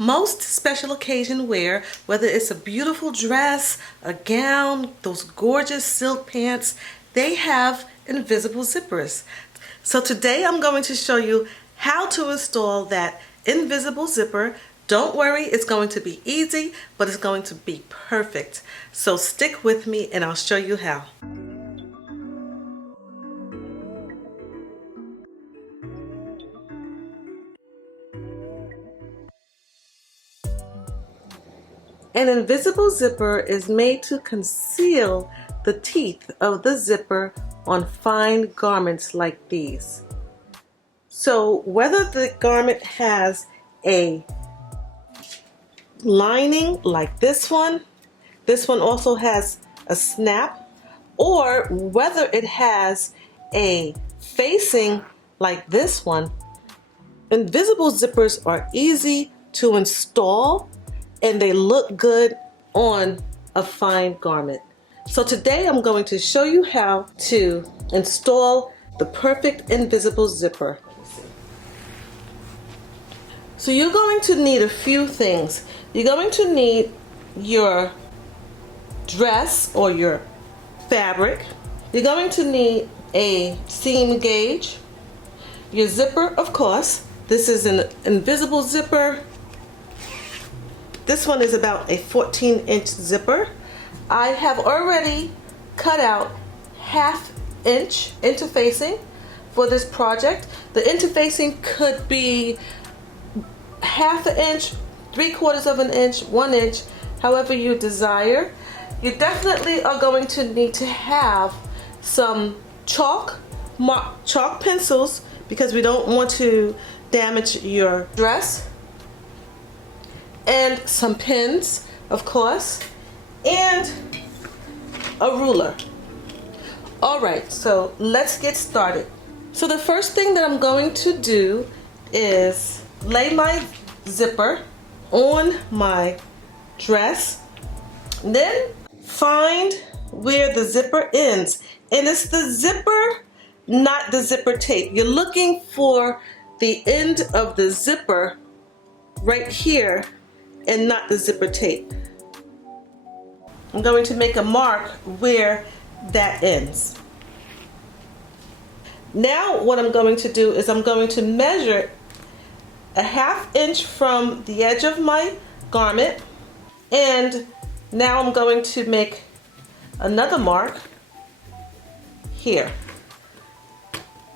Most special occasion wear, whether it's a beautiful dress, a gown, those gorgeous silk pants, they have invisible zippers. So today I'm going to show you how to install that invisible zipper. Don't worry, it's going to be easy, but it's going to be perfect. So stick with me and I'll show you how. An invisible zipper is made to conceal the teeth of the zipper on fine garments like these. So whether the garment has a lining like this one also has a snap, or whether it has a facing like this one, invisible zippers are easy to install and they look good on a fine garment. So today I'm going to show you how to install the perfect invisible zipper. So you're going to need a few things. You're going to need your dress or your fabric. You're going to need a seam gauge, your zipper, of course. This is an invisible zipper. This one is about a 14-inch zipper. I have already cut out 1/2 inch interfacing for this project. The interfacing could be 1/2 inch, 3/4 of an inch, 1 inch, however you desire. You definitely are going to need to have some chalk pencils because we don't want to damage your dress, and some pins, of course, and a ruler. Alright, so let's get started. So the first thing that I'm going to do is lay my zipper on my dress, then find where the zipper ends. And it's the zipper, not the zipper tape. You're looking for the end of the zipper right here and not the zipper tape. I'm going to make a mark where that ends. Now what I'm going to do is I'm going to measure 1/2 inch from the edge of my garment, and now I'm going to make another mark here.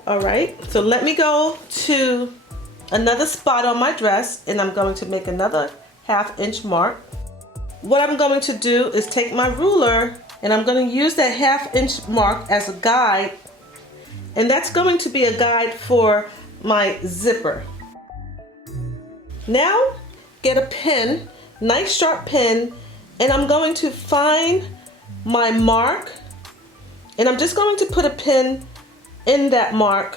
Alright, so let me go to another spot on my dress and I'm going to make another 1/2 inch mark. What I'm going to do is take my ruler and I'm going to use that 1/2 inch mark as a guide, and that's going to be a guide for my zipper. Now get a pin, nice sharp pin, and I'm going to find my mark, and I'm just going to put a pin in that mark,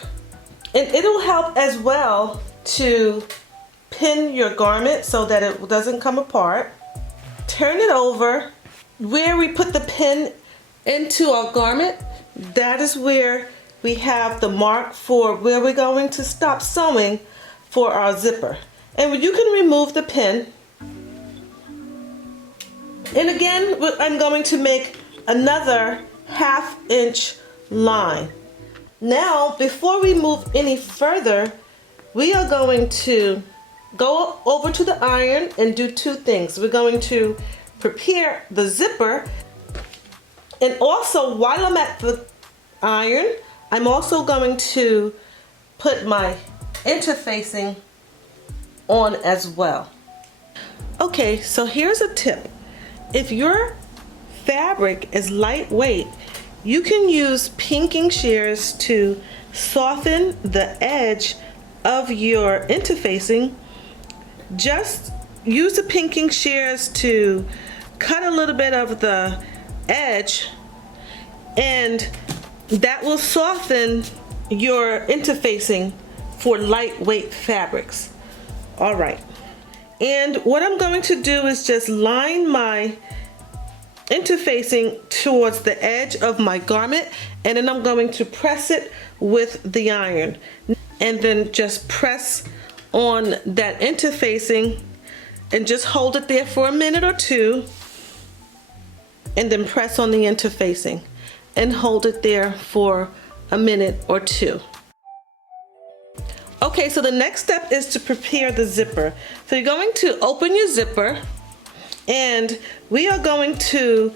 and it'll help as well to pin your garment so that it doesn't come apart. Turn it over. Where we put the pin into our garment, that is where we have the mark for where we're going to stop sewing for our zipper. And you can remove the pin. And again, I'm going to make another 1/2 inch line. Now, before we move any further, we are going to go over to the iron and do two things. We're going to prepare the zipper, and also while I'm at the iron, I'm also going to put my interfacing on as well. Okay, so here's a tip. If your fabric is lightweight, you can use pinking shears to soften the edge of your interfacing. Just use the pinking shears to cut a little bit of the edge, and that will soften your interfacing for lightweight fabrics. Alright, and what I'm going to do is just line my interfacing towards the edge of my garment, and then I'm going to press it with the iron, and then just press on that interfacing and just hold it there for a minute or two, and then press on the interfacing and hold it there for a minute or two. Okay, so the next step is to prepare the zipper. So you're going to open your zipper, and we are going to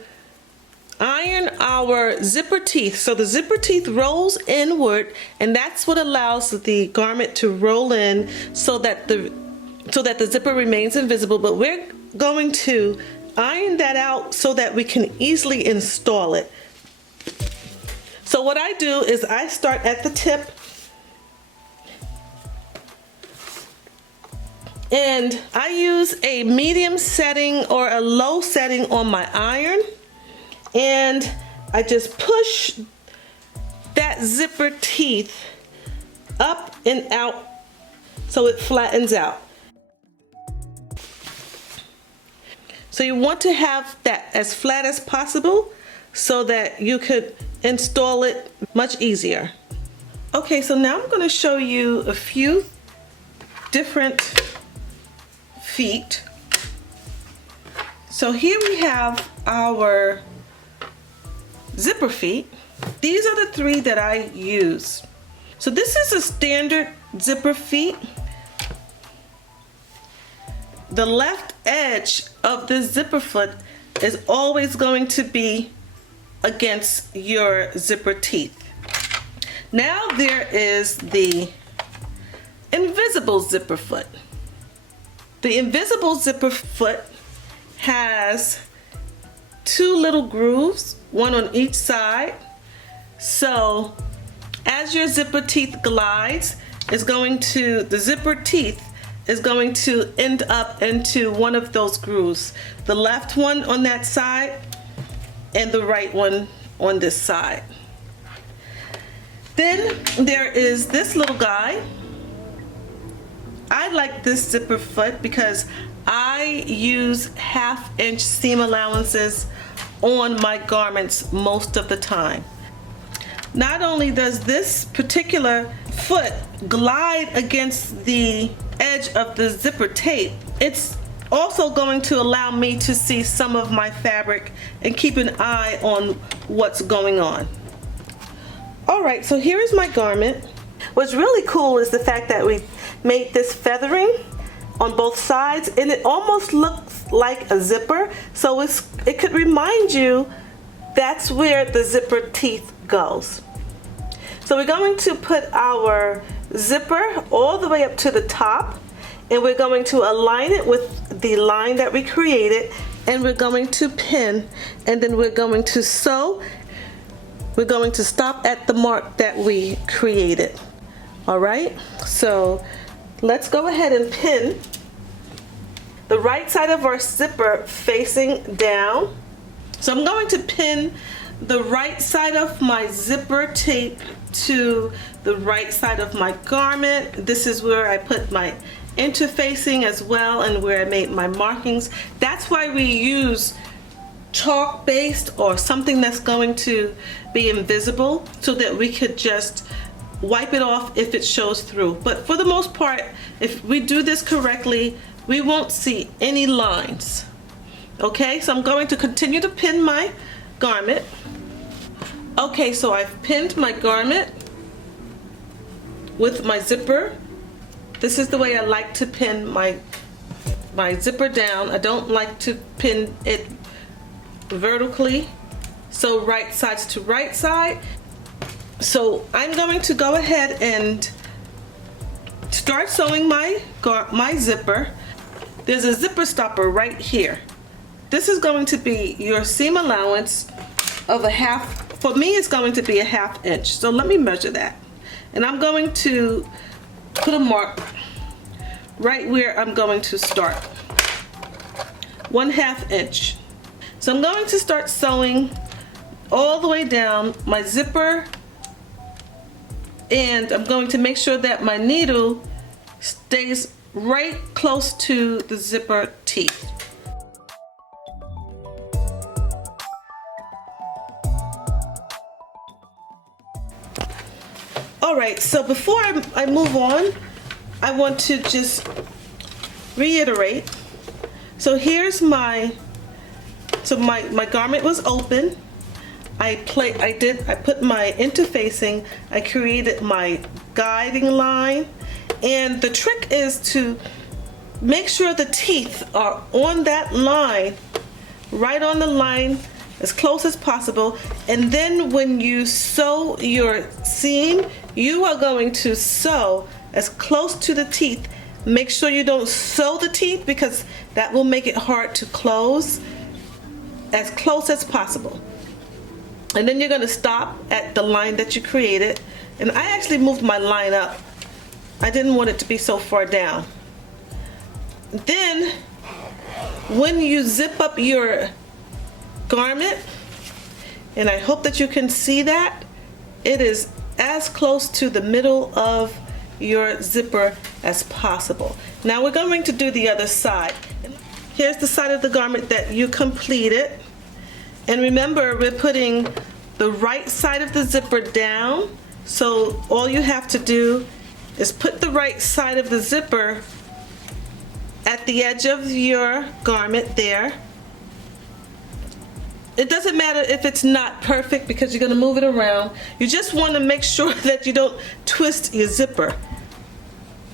iron our zipper teeth. So the zipper teeth rolls inward, and that's what allows the garment to roll in so that the zipper remains invisible, but we're going to iron that out so that we can easily install it. So what I do is I start at the tip, and I use a medium setting or a low setting on my iron, and I just push that zipper teeth up and out so it flattens out. So you want to have that as flat as possible so that you could install it much easier. Okay, so now I'm going to show you a few different feet. So here we have our zipper feet. These are the three that I use. So this is a standard zipper feet. The left edge of the zipper foot is always going to be against your zipper teeth. Now there is the invisible zipper foot. The invisible zipper foot has two little grooves, one on each side. So as your zipper teeth glides, the zipper teeth is going to end up into one of those grooves. The left one on that side and the right one on this side. Then there is this little guy. I like this zipper foot because I use 1/2 inch seam allowances on my garments most of the time. Not only does this particular foot glide against the edge of the zipper tape, it's also going to allow me to see some of my fabric and keep an eye on what's going on. Alright, so here is my garment. What's really cool is the fact that we made this feathering on both sides, and it almost looks like a zipper, so it could remind you that's where the zipper teeth goes. So we're going to put our zipper all the way up to the top, and we're going to align it with the line that we created, and we're going to pin, and then we're going to sew. We're going to stop at the mark that we created. All right, so let's go ahead and pin the right side of our zipper facing down. So I'm going to pin the right side of my zipper tape to the right side of my garment. This is where I put my interfacing as well, and where I made my markings. That's why we use chalk based or something that's going to be invisible, so that we could just wipe it off if it shows through. But for the most part, if we do this correctly, we won't see any lines. Okay, so I'm going to continue to pin my garment. Okay, so I've pinned my garment with my zipper. This is the way I like to pin my zipper down. I don't like to pin it vertically, so right sides to right side. So I'm going to go ahead and start sewing my zipper. There's a zipper stopper right here. This is going to be your seam allowance of for me it's going to be a 1/2 inch. So let me measure that. And I'm going to put a mark right where I'm going to start. 1/2 inch. So I'm going to start sewing all the way down my zipper, and I'm going to make sure that my needle stays right close to the zipper teeth. Alright, so before I move on, I want to just reiterate So here's my garment was open. I put my interfacing, I created my guiding line, and the trick is to make sure the teeth are on that line, right on the line, as close as possible. And then when you sew your seam, you are going to sew as close to the teeth. Make sure you don't sew the teeth because that will make it hard to close. As close as possible. And then you're going to stop at the line that you created. And I actually moved my line up. I didn't want it to be so far down. Then when you zip up your garment, and I hope that you can see that, it is as close to the middle of your zipper as possible. Now we're going to do the other side. Here's the side of the garment that you completed. And remember, we're putting the right side of the zipper down. So all you have to do is put the right side of the zipper at the edge of your garment there. It doesn't matter if it's not perfect because you're going to move it around. You just want to make sure that you don't twist your zipper.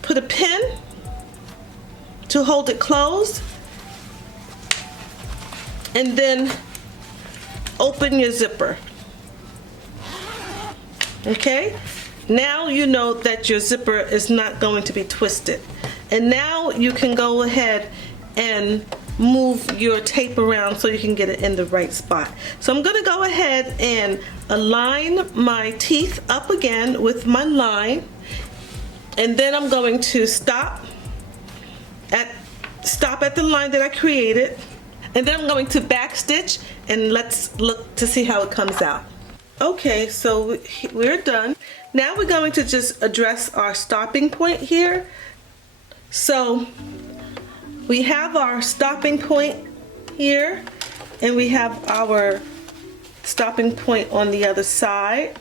Put a pin to hold it closed. And then open your zipper. Okay? Now you know that your zipper is not going to be twisted. And now you can go ahead and move your tape around so you can get it in the right spot. So I'm going to go ahead and align my teeth up again with my line. And then I'm going to stop at the line that I created. And then I'm going to back stitch, and let's look to see how it comes out. Okay, so we're done. Now we're going to just address our stopping point here. So we have our stopping point here, and we have our stopping point on the other side.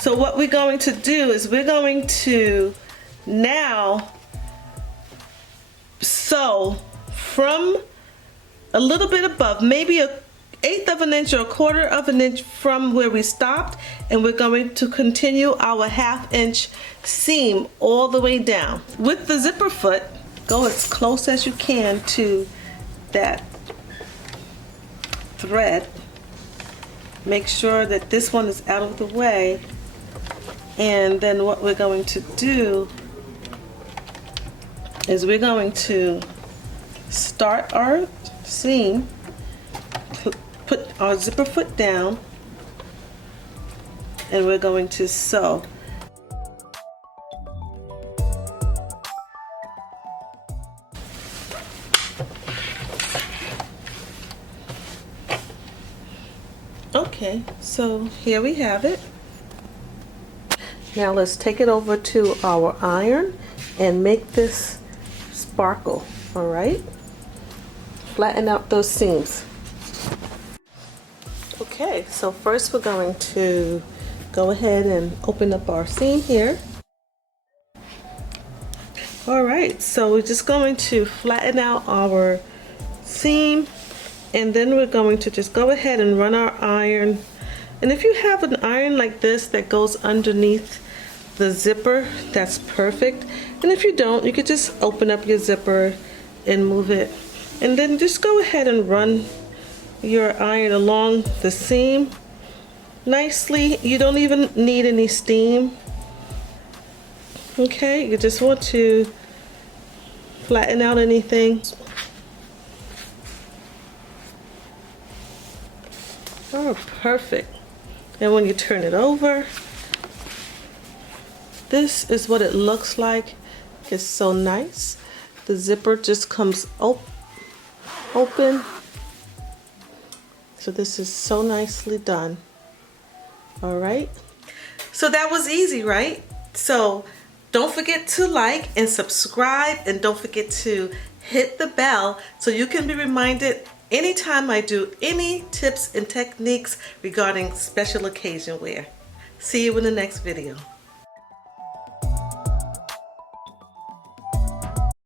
So what we're going to do is we're going to now sew from a little bit above, maybe an 1/8 of an inch or 1/4 of an inch from where we stopped, and we're going to continue our 1/2 inch seam all the way down. With the zipper foot, go as close as you can to that thread. Make sure that this one is out of the way, and then what we're going to do is we're going to start our seam, put our zipper foot down, and we're going to sew. Okay, so here we have it. Now let's take it over to our iron and make this sparkle, all right? Flatten out those seams. Okay, so first we're going to go ahead and open up our seam here. All right, so we're just going to flatten out our seam, and then we're going to just go ahead and run our iron. And if you have an iron like this that goes underneath the zipper, that's perfect. And if you don't, you could just open up your zipper and move it. And then just go ahead and run your iron along the seam nicely. You don't even need any steam. Okay, you just want to flatten out anything. Oh, perfect. And when you turn it over, this is what it looks like. It's so nice. The zipper just comes open. So this is so nicely done. All right. So that was easy, right? So don't forget to like and subscribe, and don't forget to hit the bell so you can be reminded anytime I do any tips and techniques regarding special occasion wear. See you in the next video.